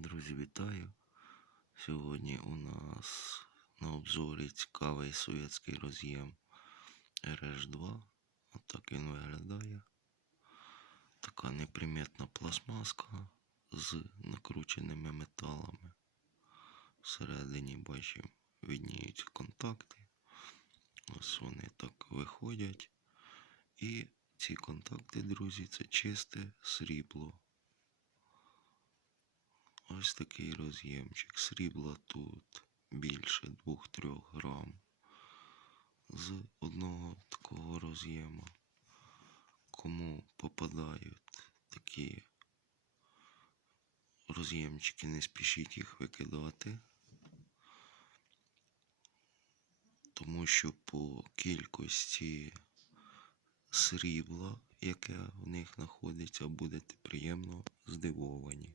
Друзі, вітаю! Сьогодні у нас на обзорі цікавий совєтський роз'єм RH2. Отак він виглядає. Така неприметна пластмаска з накрученими металами. Всередині бачимо, видніються контакти. Ось вони так виходять. І ці контакти, друзі, це чисте срібло. Ось такий роз'ємчик. Срібла тут більше 2-3 грам. З одного такого роз'єму. Кому попадають такі роз'ємчики, не спішіть їх викидати. Тому що по кількості срібла, яке в них знаходиться, будете приємно здивовані.